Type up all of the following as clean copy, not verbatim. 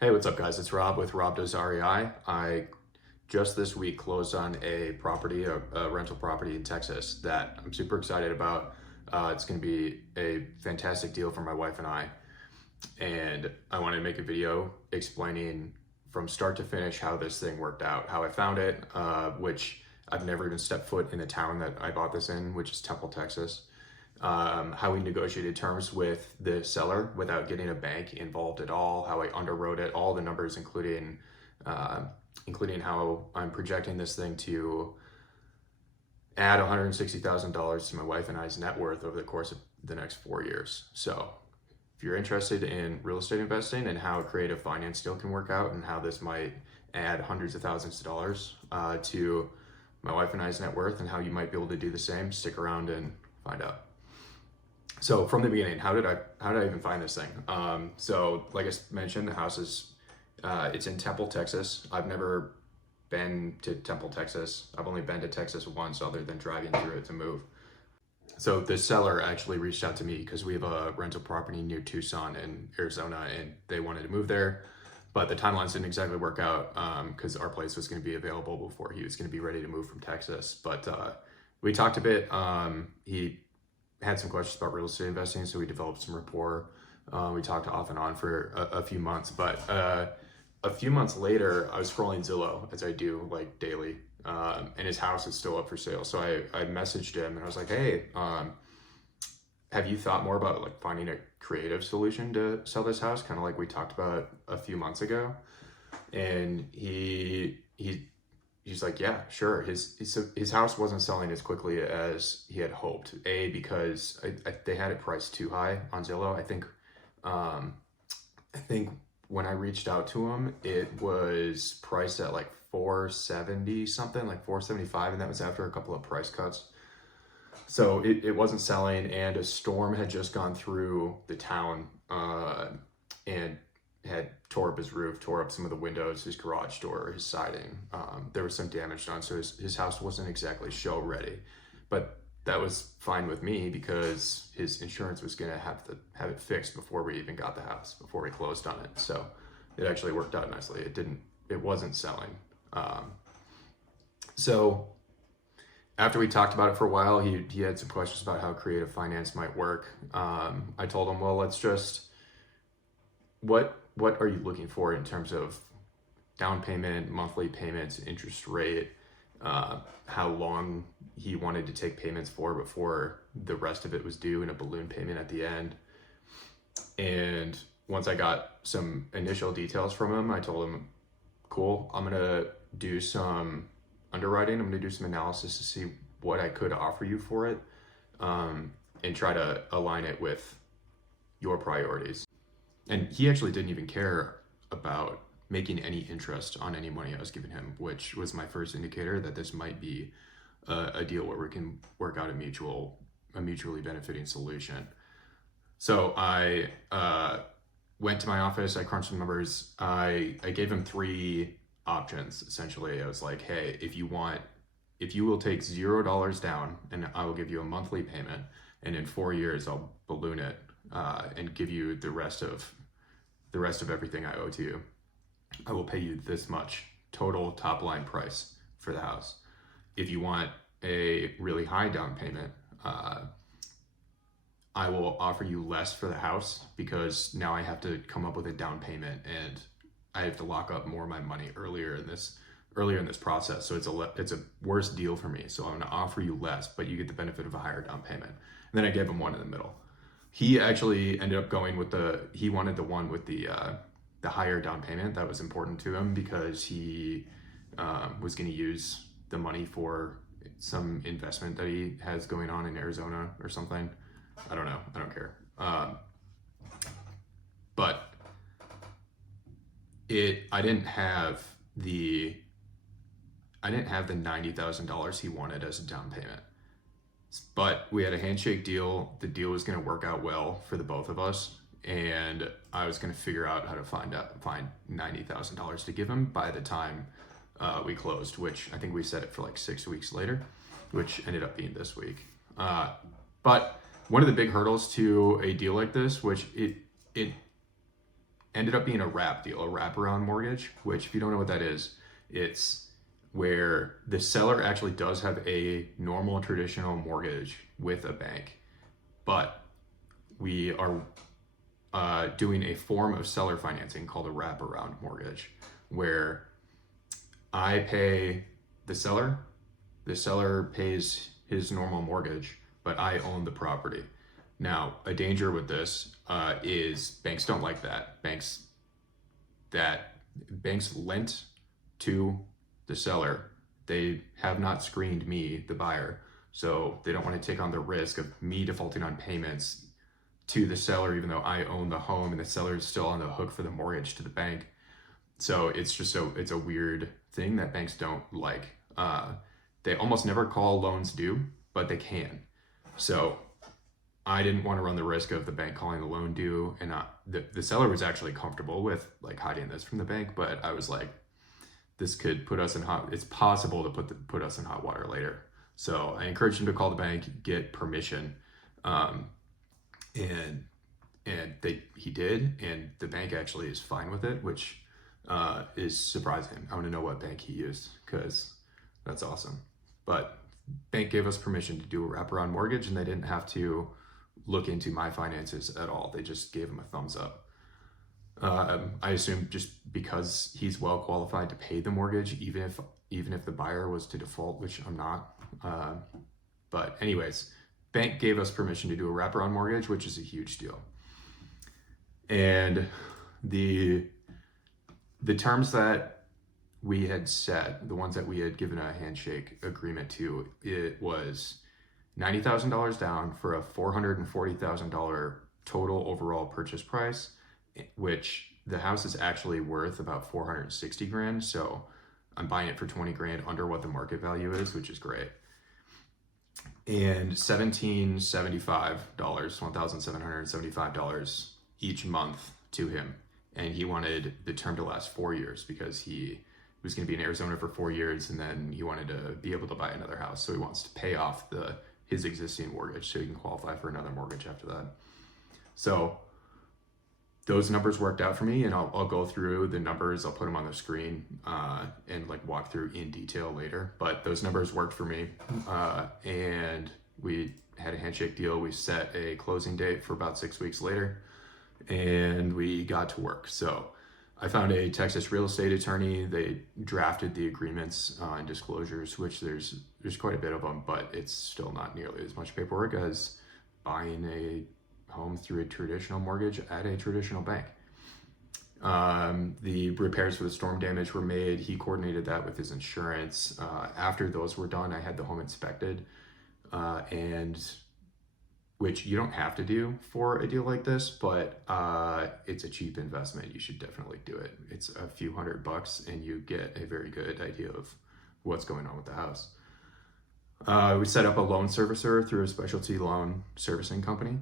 Hey, what's up, guys? It's Rob with Rob Does REI. I just this week closed on a property, a rental property in Texas that I'm super excited about. It's going to be a fantastic deal for my wife and I. And I wanted to make a video explaining from start to finish how this thing worked out, how I found it, which I've never even stepped foot in the town that I bought this in, which is Temple, Texas. How we negotiated terms with the seller without getting a bank involved at all, how I underwrote it, all the numbers, including how I'm projecting this thing to add $160,000 to my wife and I's net worth over the course of the next 4 years. So if you're interested in real estate investing and how a creative finance deal can work out and how this might add hundreds of thousands of dollars to my wife and I's net worth and how you might be able to do the same, stick around and find out. So from the beginning, how did I even find this thing? So like I mentioned, the house is it's in Temple, Texas. I've never been to Temple, Texas. I've only been to Texas once, other than driving through it to move. So the seller actually reached out to me because we have a rental property near Tucson in Arizona, and they wanted to move there, but the timelines didn't exactly work out because our place was going to be available before he was going to be ready to move from Texas. But we talked a bit. He had some questions about real estate investing, so we developed some rapport. We talked off and on for a few months, but a few months later, I was scrolling Zillow, as I do like daily, and his house is still up for sale. So I messaged him and I was like, hey, have you thought more about like finding a creative solution to sell this house, kind of like we talked about a few months ago? And he's like, yeah, sure. His house wasn't selling as quickly as he had hoped. Because they had it priced too high on Zillow. I think when I reached out to him, it was priced at like 470 something, like 475, and that was after a couple of price cuts. So it wasn't selling, and a storm had just gone through the town and had tore up his roof, tore up some of the windows, his garage door, his siding. There was some damage done, so his house wasn't exactly show ready. But that was fine with me because his insurance was going to have it fixed before we even got the house, before we closed on it. So it actually worked out nicely. It wasn't selling. So after we talked about it for a while, he had some questions about how creative finance might work. I told him, well, let's just, what are you looking for in terms of down payment, monthly payments, interest rate, how long he wanted to take payments for before the rest of it was due in a balloon payment at the end. And once I got some initial details from him, I told him, cool, I'm gonna do some underwriting, I'm gonna do some analysis to see what I could offer you for it, and try to align it with your priorities. And he actually didn't even care about making any interest on any money I was giving him, which was my first indicator that this might be a deal where we can work out a mutually benefiting solution. So I went to my office, I crunched some numbers, I gave him 3 options, essentially. I was like, hey, if you will take $0 down and I will give you a monthly payment, and in 4 years I'll balloon it and give you the rest of everything I owe to you, I will pay you this much total top line price for the house. If you want a really high down payment, I will offer you less for the house because now I have to come up with a down payment and I have to lock up more of my money earlier in this process. So it's a worse deal for me. So I'm going to offer you less, but you get the benefit of a higher down payment. And then I gave him one in the middle. He actually ended up going with he wanted the one with the higher down payment. That was important to him because he was going to use the money for some investment that he has going on in Arizona or something. I don't know. I don't care. But I didn't have the $90,000 he wanted as a down payment. But we had a handshake deal. The deal was going to work out well for the both of us, and I was going to figure out how to find $90,000 to give him by the time we closed, which I think we set it for like 6 weeks later, which ended up being this week. But one of the big hurdles to a deal like this, which it ended up being a wrap deal, a wraparound mortgage, which if you don't know what that is, it's where the seller actually does have a normal traditional mortgage with a bank, but we are doing a form of seller financing called a wraparound mortgage, where I pay the seller pays his normal mortgage, but I own the property. Now, a danger with this is banks don't like that. Banks lent to the seller. They have not screened me, the buyer, so they don't want to take on the risk of me defaulting on payments to the seller, even though I own the home and the seller is still on the hook for the mortgage to the bank. So it's a weird thing that banks don't like. They almost never call loans due, but they can. So I didn't want to run the risk of the bank calling the loan due, and the seller was actually comfortable with like hiding this from the bank, but I was like, this could put us in it's possible to put us in hot water later. So I encouraged him to call the bank, get permission, and he did, and the bank actually is fine with it, which is surprising. I want to know what bank he used, because that's awesome. But bank gave us permission to do a wraparound mortgage, and they didn't have to look into my finances at all. They just gave him a thumbs up. I assume just because he's well qualified to pay the mortgage, even if the buyer was to default, which I'm not. But anyways, bank gave us permission to do a wraparound mortgage, which is a huge deal. And the terms that we had set, the ones that we had given a handshake agreement to, it was $90,000 down for a $440,000 total overall purchase price, which the house is actually worth about 460 grand. So I'm buying it for 20 grand under what the market value is, which is great. And $1,775 each month to him. And he wanted the term to last 4 years because he was going to be in Arizona for 4 years, and then he wanted to be able to buy another house. So he wants to pay off his existing mortgage so he can qualify for another mortgage after that. So those numbers worked out for me, and I'll go through the numbers. I'll put them on the screen and like walk through in detail later. But those numbers worked for me, and we had a handshake deal. We set a closing date for about 6 weeks later, and we got to work. So I found a Texas real estate attorney. They drafted the agreements and disclosures, which there's quite a bit of them, but it's still not nearly as much paperwork as buying a home through a traditional mortgage at a traditional bank. The repairs for the storm damage were made. He coordinated that with his insurance. After those were done, I had the home inspected, and which you don't have to do for a deal like this, but it's a cheap investment. You should definitely do it. It's a few $100 and you get a very good idea of what's going on with the house. We set up a loan servicer through a specialty loan servicing company,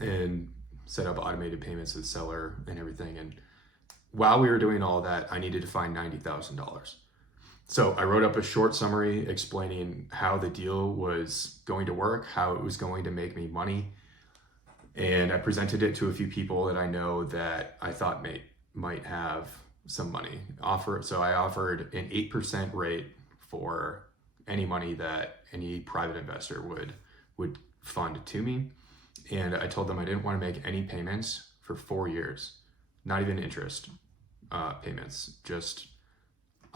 and set up automated payments to the seller and everything. And while we were doing all that, I needed to find $90,000. So I wrote up a short summary explaining how the deal was going to work, how it was going to make me money. And I presented it to a few people that I know that I thought might have some money. So I offered an 8% rate for any money that any private investor would fund to me. And I told them I didn't want to make any payments for 4 years, not even interest payments, just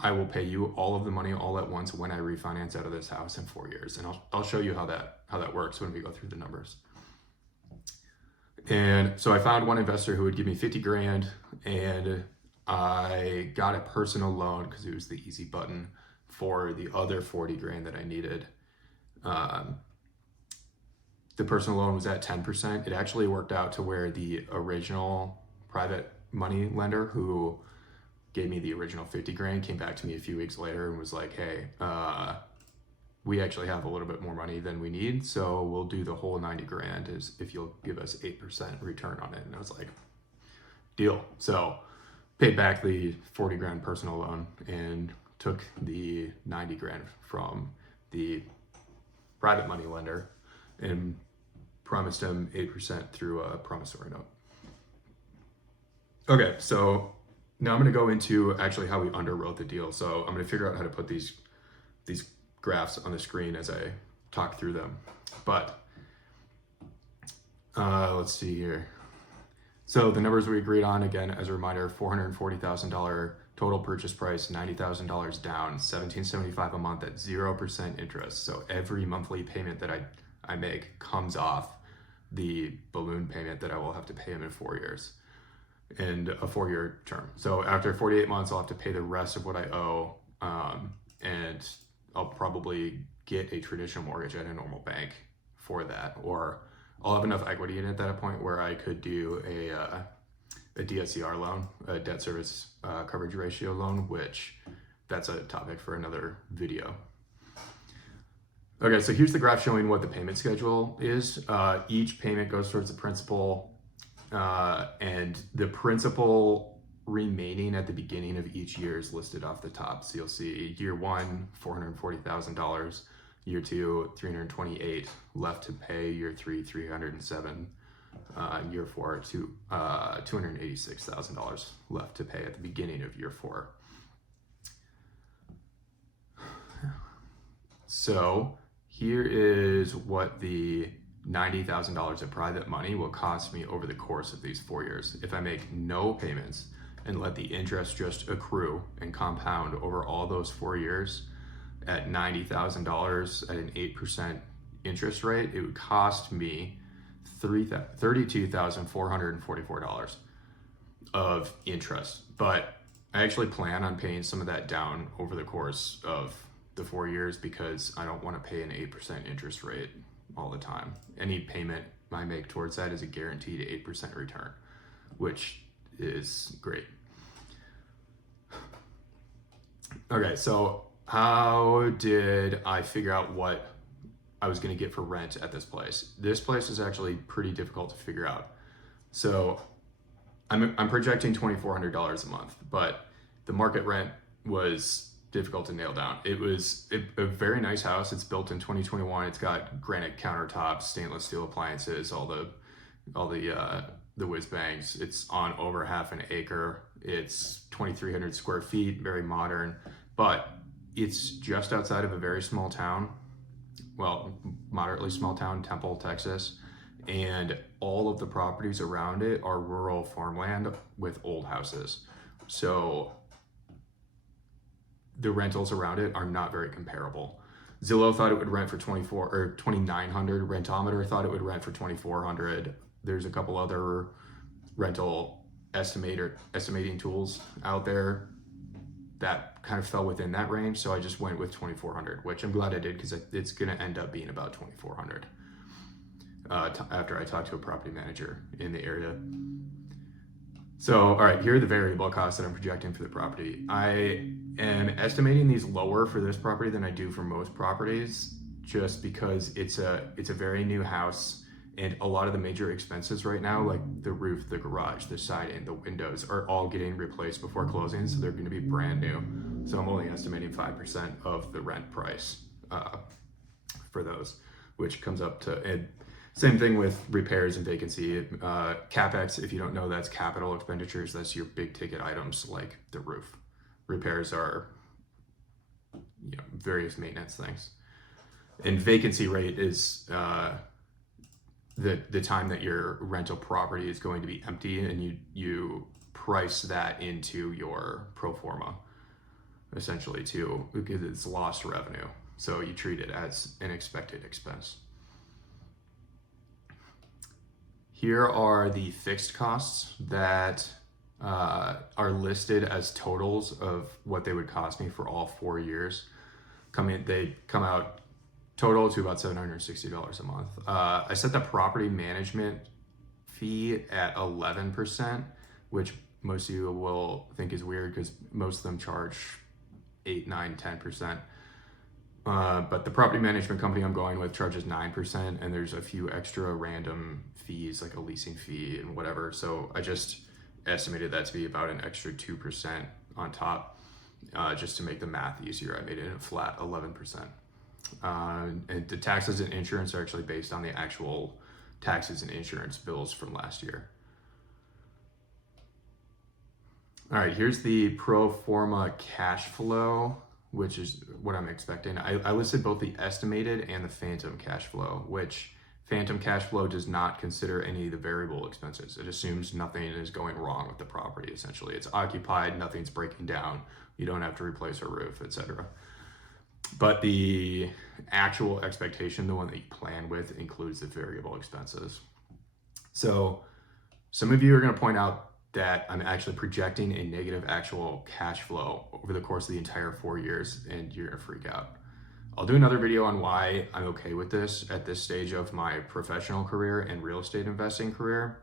I will pay you all of the money all at once when I refinance out of this house in 4 years. And I'll show you how that works when we go through the numbers. And so I found one investor who would give me 50 grand, and I got a personal loan because it was the easy button for the other 40 grand that I needed. The personal loan was at 10%. It actually worked out to where the original private money lender who gave me the original 50 grand came back to me a few weeks later and was like, hey, we actually have a little bit more money than we need, so we'll do the whole 90 grand if you'll give us 8% return on it. And I was like, deal. So paid back the 40 grand personal loan and took the 90 grand from the private money lender and promised him 8% through a promissory note. Okay, so now I'm going to go into actually how we underwrote the deal. So I'm going to figure out how to put these graphs on the screen as I talk through them. But let's see here. So the numbers we agreed on, again, as a reminder, $440,000 total purchase price, $90,000 down, $1,775 a month at 0% interest. So every monthly payment that I make comes off the balloon payment that I will have to pay him in 4 years, and a 4-year term. So after 48 months, I'll have to pay the rest of what I owe, and I'll probably get a traditional mortgage at a normal bank for that, or I'll have enough equity in it at that point where I could do a DSCR loan, a debt service coverage ratio loan, which that's a topic for another video. Okay, so here's the graph showing what the payment schedule is. Each payment goes towards the principal, and the principal remaining at the beginning of each year is listed off the top. So you'll see year 1, $440,000, year 2, $328 left to pay, year 3, $307, year 4, $286,000 left to pay at the beginning of year 4. So here is what the $90,000 of private money will cost me over the course of these 4 years. If I make no payments and let the interest just accrue and compound over all those 4 years at $90,000 at an 8% interest rate, it would cost me $32,444 of interest. But I actually plan on paying some of that down over the course of the 4 years because I don't want to pay an 8% interest rate all the time. Any payment I make towards that is a guaranteed 8% return, which is great. Okay, so how did I figure out what I was going to get for rent at this place? This place is actually pretty difficult to figure out. So I'm projecting $2,400 a month, but the market rent was difficult to nail down. It was a very nice house. It's built in 2021. It's got granite countertops, stainless steel appliances, all the whiz bangs. It's on over half an acre. It's 2,300 square feet, very modern, but it's just outside of a very small town. Well, moderately small town, Temple, Texas. And all of the properties around it are rural farmland with old houses. So the rentals around it are not very comparable. Zillow thought it would rent for $2,900. Rentometer thought it would rent for $2,400. There's a couple other rental estimating tools out there that kind of fell within that range. So I just went with $2,400, which I'm glad I did because it's going to end up being about $2,400 after I talked to a property manager in the area. So, all right, here are the variable costs that I'm projecting for the property. I am estimating these lower for this property than I do for most properties, just because it's a very new house, and a lot of the major expenses right now, like the roof, the garage, the siding, the windows, are all getting replaced before closing, so they're going to be brand new. So I'm only estimating 5% of the rent price for those, which comes up to, and same thing with repairs and vacancy. CapEx, if you don't know, that's capital expenditures. That's your big ticket items like the roof. Repairs are, various maintenance things. And vacancy rate is the time that your rental property is going to be empty, and you price that into your pro forma, essentially, too, because it's lost revenue. So you treat it as an expected expense. Here are the fixed costs that are listed as totals of what they would cost me for all 4 years. They come out total to about $760 a month. I set the property management fee at 11%, which most of you will think is weird because most of them charge 8, 9, 10%. But the property management company I'm going with charges 9%, and there's a few extra random fees like a leasing fee and whatever. So I just estimated that to be about an extra 2% on top, just to make the math easier. I made it a flat 11%. And the taxes and insurance are actually based on the actual taxes and insurance bills from last year. All right, here's the pro forma cash flow, which is what I'm expecting. I listed both the estimated and the phantom cash flow, which phantom cash flow does not consider any of the variable expenses. It assumes nothing is going wrong with the property, essentially. It's occupied, nothing's breaking down, you don't have to replace a roof, etc. But the actual expectation, the one that you plan with, includes the variable expenses. So some of you are going to point out that I'm actually projecting a negative actual cash flow over the course of the entire 4 years, and you're gonna freak out. I'll do another video on why I'm okay with this at this stage of my professional career and real estate investing career.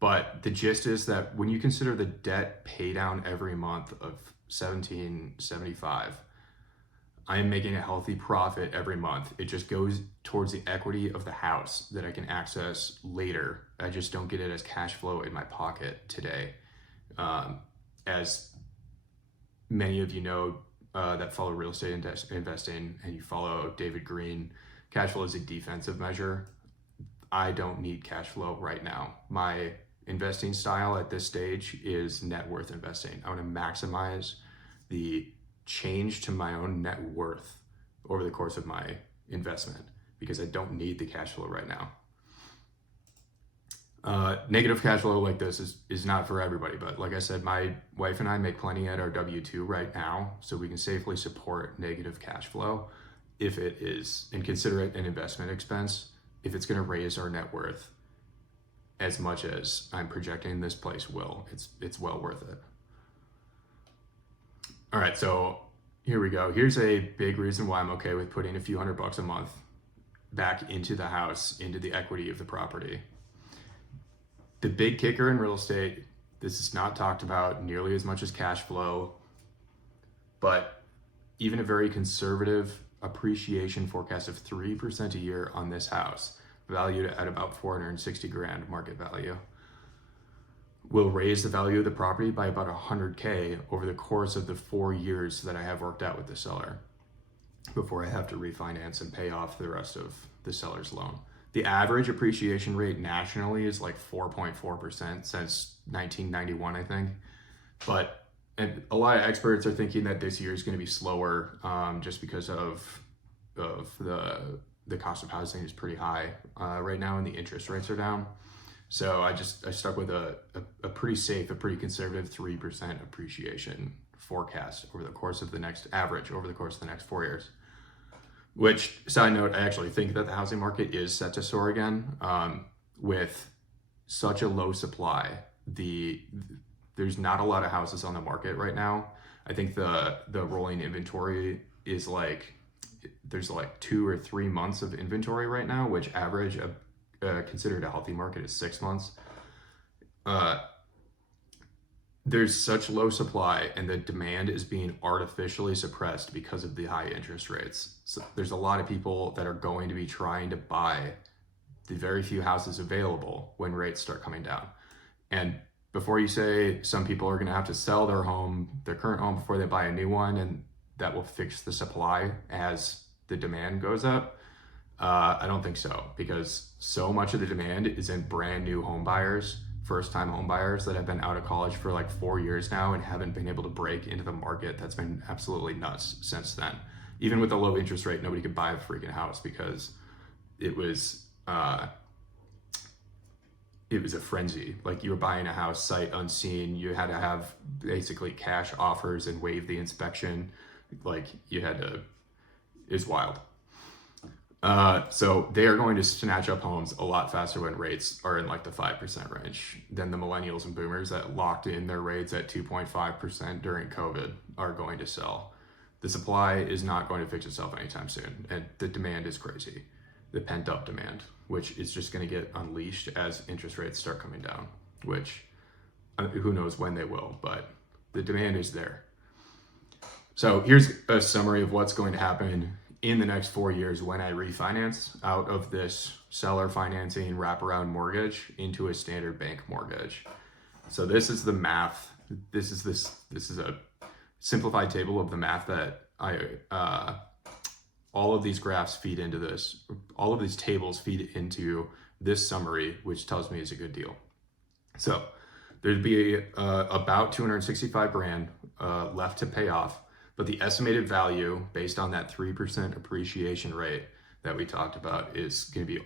But the gist is that when you consider the debt pay down every month of $1775, I am making a healthy profit every month. It just goes towards the equity of the house that I can access later. I just don't get it as cash flow in my pocket today. As many of you know that follow real estate investing and you follow David Green, cash flow is a defensive measure. I don't need cash flow right now. My investing style at this stage is net worth investing. I want to maximize the change to my own net worth over the course of my investment because I don't need the cash flow right now. Negative cash flow like this is not for everybody, but like I said, my wife and I make plenty at our W-2 right now, so we can safely support negative cash flow if it is, and consider it an investment expense if it's going to raise our net worth as much as I'm projecting this place will. It's well worth it. All right, so here we go. Here's a big reason why I'm okay with putting a few $100 a month back into the house, into the equity of the property. The big kicker in real estate, this is not talked about nearly as much as cash flow, but even a very conservative appreciation forecast of 3% a year on this house, valued at about 460 grand market value, will raise the value of the property by about 100K over the course of the 4 years that I have worked out with the seller before I have to refinance and pay off the rest of the seller's loan. The average appreciation rate nationally is like 4.4% since 1991, I think. But a lot of experts are thinking that this year is going to be slower just because of the cost of housing is pretty high right now and the interest rates are down. So I stuck with a pretty safe, a pretty conservative 3% appreciation forecast over the course of the next 4 years. Which, side note, I actually think that the housing market is set to soar again. With such a low supply, there's not a lot of houses on the market right now. I think the rolling inventory is there's 2 or 3 months of inventory right now, which average considered a healthy market is 6 months. There's such low supply and the demand is being artificially suppressed because of the high interest rates. So there's a lot of people that are going to be trying to buy the very few houses available when rates start coming down. And before you say some people are going to have to sell their current home before they buy a new one, and that will fix the supply as the demand goes up, I don't think so, because so much of the demand is in brand new home buyers, first-time home buyers that have been out of college for like 4 years now and haven't been able to break into the market. That's been absolutely nuts since then. Even with the low interest rate, nobody could buy a freaking house because it was a frenzy. Like, you were buying a house sight unseen. You had to have basically cash offers and waive the inspection. Like, it's wild. So they are going to snatch up homes a lot faster when rates are in like the 5% range than the millennials and boomers that locked in their rates at 2.5% during COVID are going to sell. The supply is not going to fix itself anytime soon, and the demand is crazy. The pent up demand, which is just going to get unleashed as interest rates start coming down, which who knows when they will, but the demand is there. So here's a summary of what's going to happen in the next 4 years when I refinance out of this seller financing wraparound mortgage into a standard bank mortgage. So this is the math. This is a simplified table of the math that all of these graphs feed into this. All of these tables feed into this summary, which tells me it's a good deal. So There'd be about 265 grand left to pay off, but the estimated value based on that 3% appreciation rate that we talked about is going to be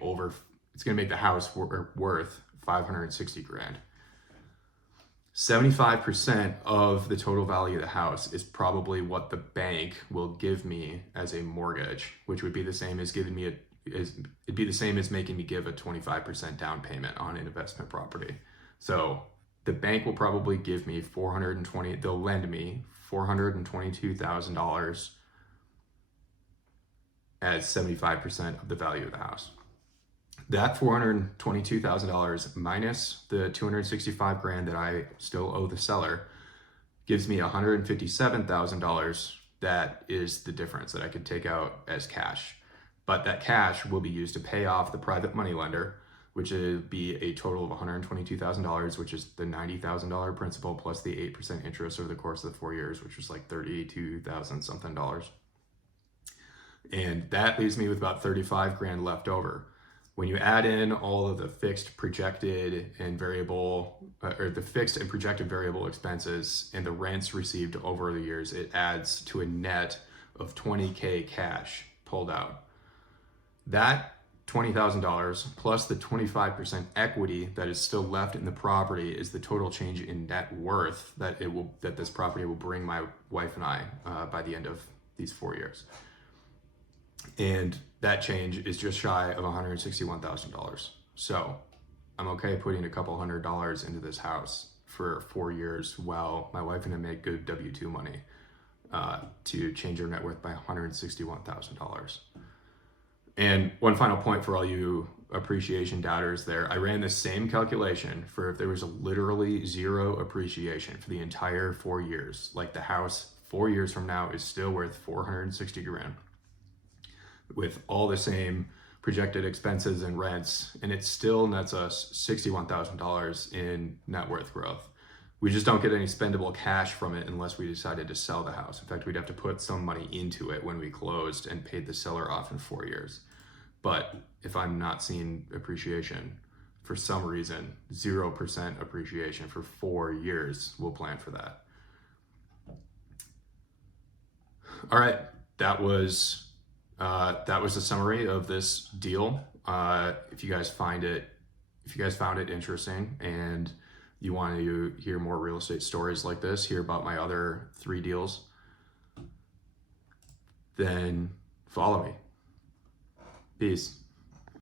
it's going to make the house worth 560 grand. 75% of the total value of the house is probably what the bank will give me as a mortgage, which would be the same as it'd be the same as making me give a 25% down payment on an investment property. So the bank will probably give me they'll lend me $422,000 as 75% of the value of the house. That $422,000 minus the 265 grand that I still owe the seller gives me $157,000. That is the difference that I could take out as cash. But that cash will be used to pay off the private money lender, which would be a total of $122,000, which is the $90,000 principal plus the 8% interest over the course of the 4 years, which was like $32,000 something dollars. And that leaves me with about 35 grand left over. When you add in all of the fixed, projected, and variable, or the fixed and projected variable expenses and the rents received over the years, it adds to a net of $20K cash pulled out. That $20,000 plus the 25% equity that is still left in the property is the total change in net worth that this property will bring my wife and I by the end of these 4 years. And that change is just shy of $161,000. So I'm okay putting a couple $100 into this house for 4 years while my wife and I make good W-2 money to change her net worth by $161,000. And one final point for all you appreciation doubters there, I ran the same calculation for if there was literally zero appreciation for the entire 4 years, like the house 4 years from now is still worth 460 grand with all the same projected expenses and rents, and it still nets us $61,000 in net worth growth. We just don't get any spendable cash from it unless we decided to sell the house. In fact, we'd have to put some money into it when we closed and paid the seller off in 4 years. But if I'm not seeing appreciation for some reason, 0% appreciation for 4 years, we'll plan for that. All right, that was the summary of this deal. If you guys found it interesting and you want to hear more real estate stories like this, hear about my other 3 deals, then follow me. Peace.